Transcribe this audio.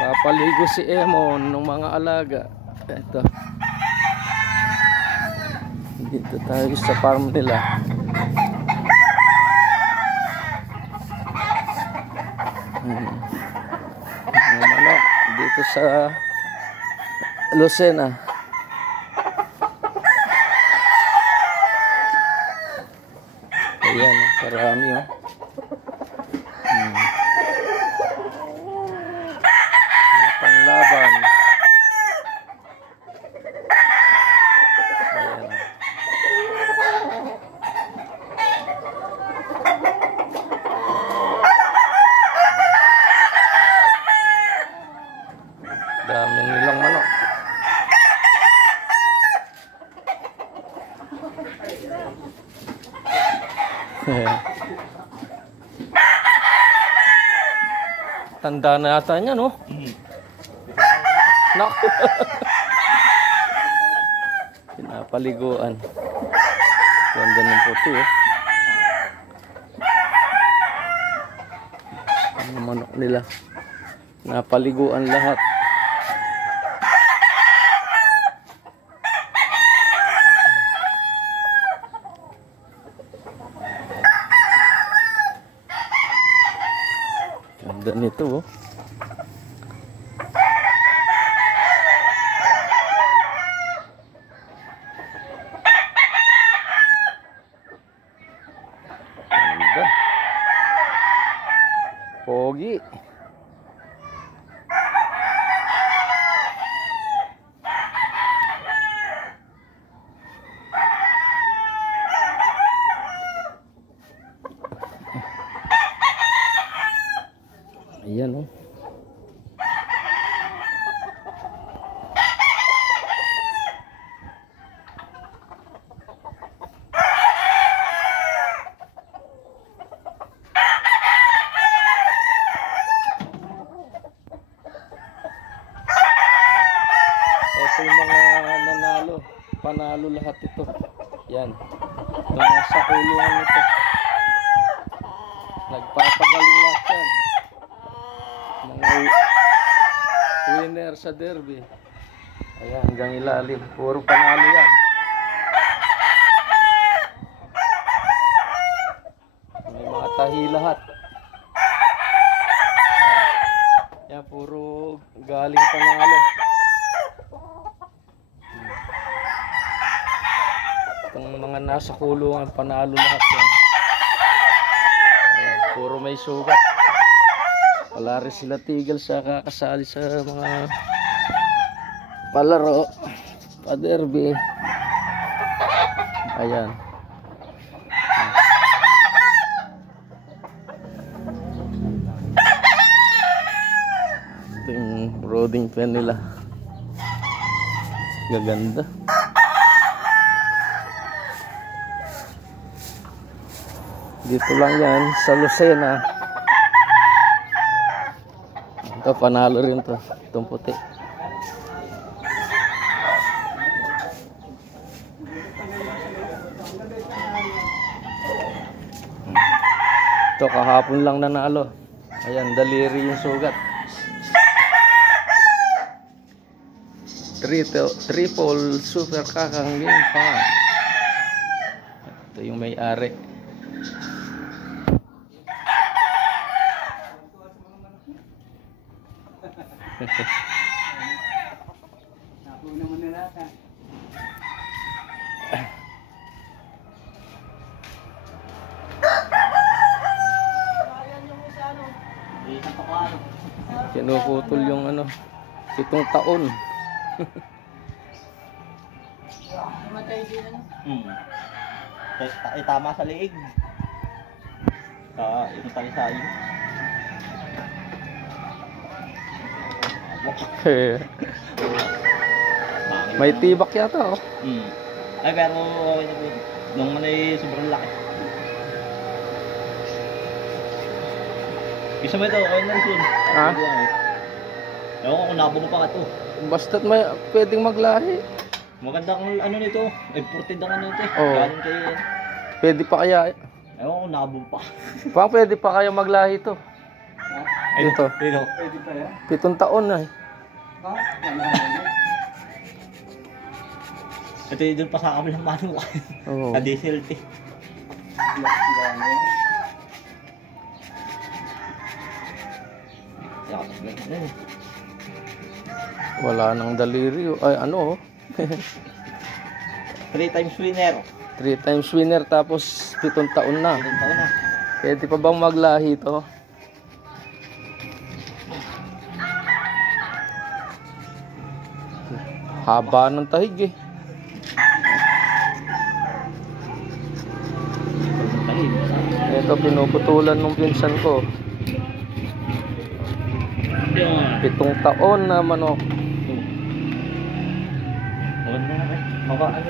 Papaligo si Emon ng mga alaga. Ito. Dito tayo sa farm nila. Mga manok dito sa Lucena. Ayan, karami oh. Panlaban. Ayan. Dami nilang manok. Tanda na yata niya, no? Naku. Pinapaliguan. Ganda ng puti, eh. Ang manok nila. Napaliguan lahat. Ganda nito, oh. Ganda. Pogi. Ayan, oh. Ito yung mga nanalo. Panalo lahat ito. Yan. Ito nasa kulungan ito. Nagpapagaling lahat yan. Mga winner sa derby. Ayan, hanggang ilalim. Puro panalo yan. May mga tahi lahat. Yan, puro galing panalo. Itong mga nasa kulungan, panalo lahat yan. Ayan, puro may sugat. Wala rin sila tigil sa kakasali sa mga palaro, pa-derby. Ayan. Ito yung brooding pen nila. Gaganda. Dito lang yan sa Lucena. Ito, panalo rin to. Itong puti. Ito, kahapon lang nanalo. Ayan, daliri yung sugat. Triple super kakang limpa. Ito yung may-ari. Kinuputol yung ano, 7 taon. Matay din ano? Tama sa liig. Yung talisayo. May tibak yata, oh. Ay, pero okay na po. Nung manay sobrang laki. Isa mo ito, okay na rin soon. Ha? Ewan ko kung nabuno pa ka ito. Basta't may pwedeng maglahi. Maganda kung ano nito. Imported ang ano ito. Oo. Galing kayo yan. Pwede pa kaya. Ewan ko kung nabuno pa. Pwede pa kaya maglahi ito. Ha? Ito. Ito. 7 taon na eh. Ito yung doon pa sa kami ng manual. Oo. Sa diesel T. Wala nang daliri. Ay, ano oh. 3 times winner. 3 times winner tapos 7 taon na. Ilang taon na. Pwede pa bang maglahi to? Haba ng tahig eh. Ito pinuputulan ng pinsan ko. 7 taon na manok. Maganda na eh. Maka ano.